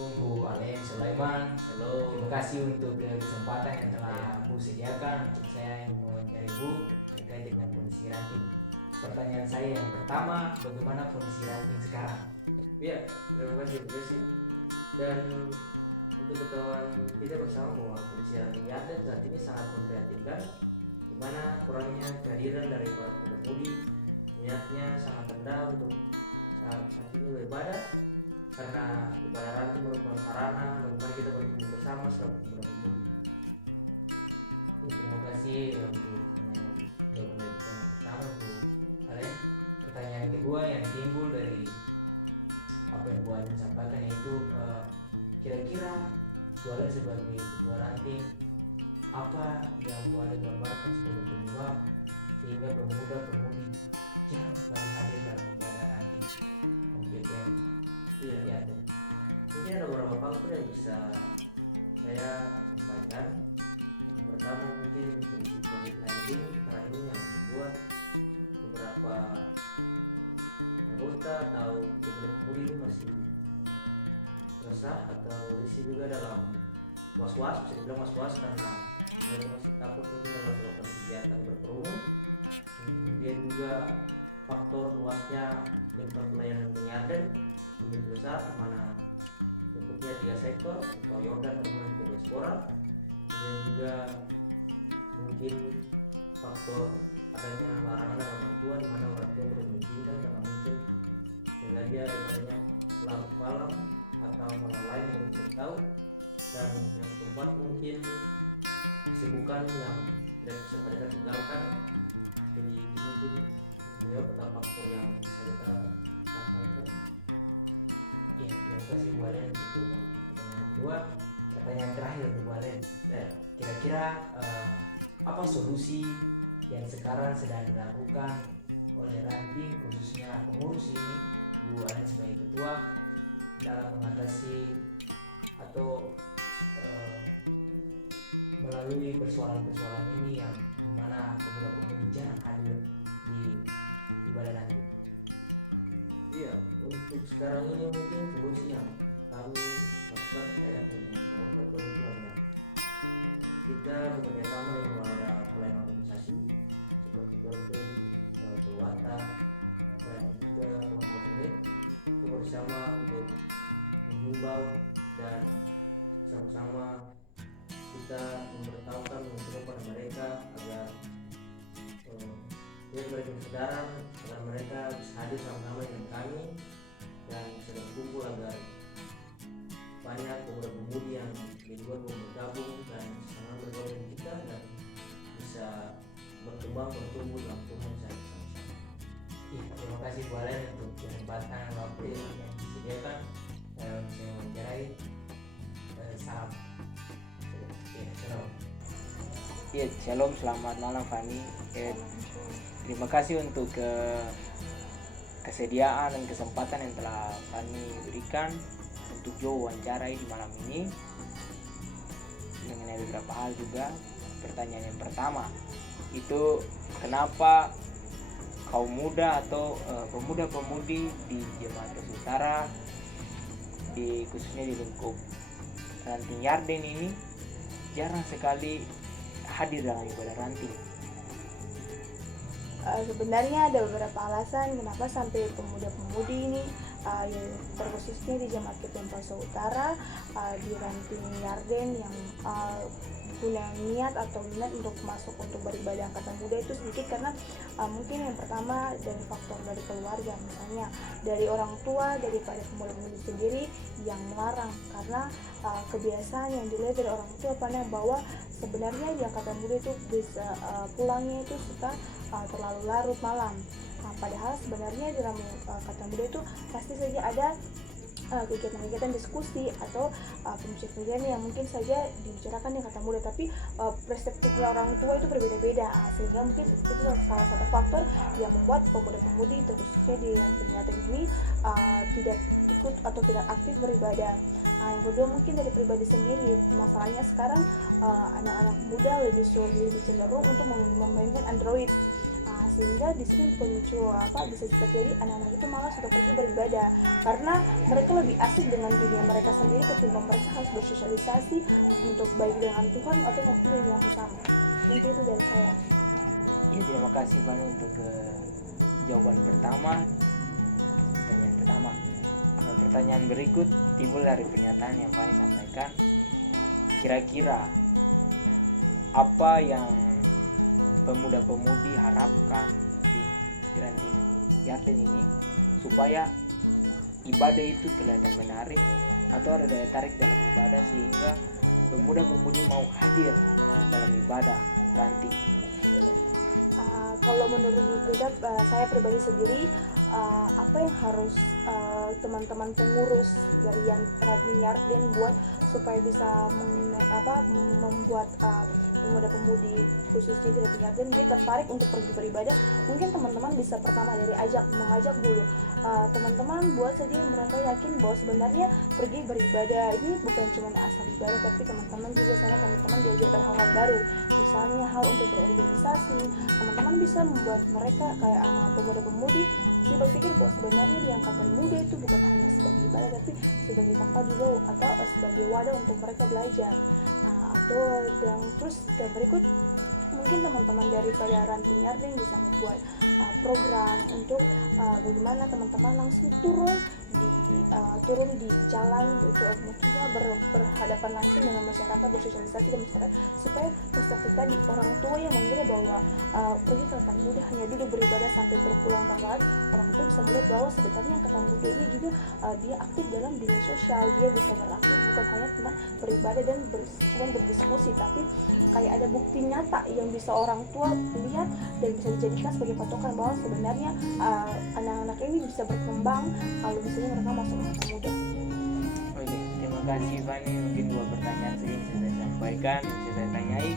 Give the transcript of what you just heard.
Bu Alen Sulaiman. Halo. Terima kasih untuk kesempatan yang telah Bu sediakan untuk saya yang mewawancari Bu terkait dengan kondisi ranting. Pertanyaan saya yang pertama, bagaimana kondisi ranting sekarang? Ya, terima kasih Bu Desi. Dan untuk ketahuan kita bersama bahwa kondisi ranting Yarden saat ini sangat memprihatinkan, di mana kurangnya kehadiran dari para pengemudi, niatnya sangat rendah untuk saat ini beribadah, karena ibadah ranting merupakan sarana bagaimana kita berkumpul bersama selalu pengemudi. Terima kasih untuk jawaban dari pertanyaan pertama Bu Alen. Pertanyaan kedua yang timbul dari apa yang Bu Alen sampaikan yaitu kira-kira Bu Alen sebagai ketua ranting, apa yang Bu Alen gambarkan sebagai penyebab sehingga pemuda-pemudi jarang sekali hadir dalam ibadah ranting BPM? Iya. Mungkin ada beberapa faktor yang bisa saya sampaikan. Yang pertama mungkin kondisi COVID-19 karena ini yang membuat beberapa anggota atau pemuda-pemudi ini masih resah atau risih juga dalam was-was, bisa dibilang was-was karena mereka masih takut mungkin dalam melakukan kegiatan berkerumun. Kemudian juga faktor luasnya lingkup pelayanan Yarden begitu besar, di mana lingkupnya 3 sektor atau Yordan, Lebanon, dan Diaspora. Dan juga mungkin faktor adanya larangan dari orang tua, di mana orang tua belum mengizinkan karena mungkin dia ibadahnya larut malam atau malam lain yang tidak tahu. Dan yang keempat mungkin kesibukan yang tidak bisa mereka tinggalkan. Jadi itu mungkin beliau faktor yang bisa kita sampaikan. Ya, terima kasih Bu Alen untuk pertanyaan kedua. Pertanyaan terakhir Bu Alen, kira-kira apa solusi yang sekarang sedang dilakukan oleh ranting khususnya pengurus ini, Bu Alen sebagai ketua, dalam mengatasi atau melalui persoalan-persoalan ini yang dimana pemuda-pemudi jarang hadir di ibadah ranting? Iya, untuk sekarang ini mungkin solusi yang kami lakukan saya dengan teman-teman itu hanya kita bekerja sama dengan beberapa pelayan organisasi seperti Korte, Pelwata, dan juga teman-teman itu bersama untuk menghimbau dan sama-sama kita memberitahukan kepada mereka agar mereka kesadaran agar mereka bisa hadir sama-sama dengan kami dan bisa berkumpul agar banyak pemuda-pemudi yang di luar mau bergabung dan sama bergabung dengan kita dan bisa berkembang bertumbuh dalam Tuhan saya bersama-sama. Ya, terima kasih Bu Alen untuk kesempatan waktu yang disediakan saya mewawancarai. Salam. Shalom. Ya, shalom, selamat malam Fani. Terima kasih untuk kesediaan dan kesempatan yang telah Fani berikan untuk wawancarai di malam ini mengenai beberapa hal juga. Pertanyaan yang pertama itu, kenapa kaum muda atau pemuda-pemudi di Jemaat Kasih Utara, khususnya di lingkup ranting Yarden ini jarang sekali hadir dalam ibadah ranting? Sebenarnya ada beberapa alasan kenapa sampai pemuda-pemudi ini terkhususnya di Jemaat Ketuen Pasau Utara di ranting Yarden yang punya niat atau minat untuk masuk untuk beribadah angkatan muda itu sedikit, karena mungkin yang pertama dari faktor dari keluarga, misalnya dari orang tua, daripada pemuda-pemudi sendiri yang melarang, karena kebiasaan yang dilihat dari orang tua bahwa sebenarnya di angkatan muda itu bisa pulangnya itu suka terlalu larut malam. Padahal sebenarnya dalam angkatan muda itu pasti saja ada kegiatan-kegiatan diskusi atau pembicaraan yang mungkin saja dibicarakan di angkatan muda, tapi perspektifnya orang tua itu berbeda-beda, sehingga mungkin itu salah satu faktor yang membuat pemuda-pemudi terkhususnya di ranting ini tidak ikut atau tidak aktif beribadah. Yang kedua mungkin dari pribadi sendiri, masalahnya sekarang anak-anak muda lebih cenderung untuk memainkan Android, sehingga di sini pemicu bisa terjadi anak-anak itu malas untuk pergi beribadah karena mereka lebih asik dengan dunia mereka sendiri ketimbang mereka harus bersosialisasi untuk baik dengan Tuhan atau maupun dengan sesama. Mungkin itu dari saya. Ya, terima kasih Fani untuk jawaban pertama, pertanyaan pertama. Pertanyaan berikut timbul dari pernyataan yang Fani sampaikan. Kira-kira apa yang pemuda-pemudi harapkan di Ranting Yarden ini supaya ibadah itu kelihatan menarik atau ada daya tarik dalam ibadah sehingga pemuda-pemudi mau hadir dalam ibadah Ranting? Kalau menurut saya pribadi sendiri, apa yang harus teman-teman pengurus dari Ranting Yarden buat supaya bisa membuat pemuda-pemudi khususnya di Ranting Yarden dia tertarik untuk pergi beribadah. Mungkin teman-teman bisa pertama dari mengajak dulu teman-teman buat saja mereka yakin bahwa sebenarnya pergi beribadah ini bukan cuma asal ibadah, tapi teman-teman juga sana teman-teman diajarkan hal-hal baru, misalnya hal untuk berorganisasi. Teman-teman bisa membuat mereka kayak pemuda-pemudi dia berpikir bahwa sebenarnya di angkatan muda itu bukan hanya sebagai ibadah tapi sebagai tempat juga atau sebagai wadah untuk mereka belajar. Dan terus berikut mungkin teman-teman daripada Ranting Yarden bisa membuat program untuk bagaimana teman-teman langsung turun di jalan itu maksudnya berhadapan langsung dengan masyarakat, bersosialisasi dengan masyarakat supaya perspektif tadi orang tua yang mengira bahwa pergi ke angkatan muda hanya duduk beribadah sampai berpulang tangan, orang tua bisa melihat bahwa sebenarnya angkatan muda ini juga dia aktif dalam dunia sosial, dia bisa beraktif bukan hanya cuma beribadah dan cuma berdiskusi, tapi kayak ada bukti nyata yang bisa orang tua lihat dan bisa dijadikan sebagai patokan bahwa sebenarnya anak-anak ini bisa berkembang kalau misalnya mereka masuk angkatan muda. Oke, terima kasih Fani. Mungkin 2 pertanyaan saja yang saya sampaikan, yang saya tanyai.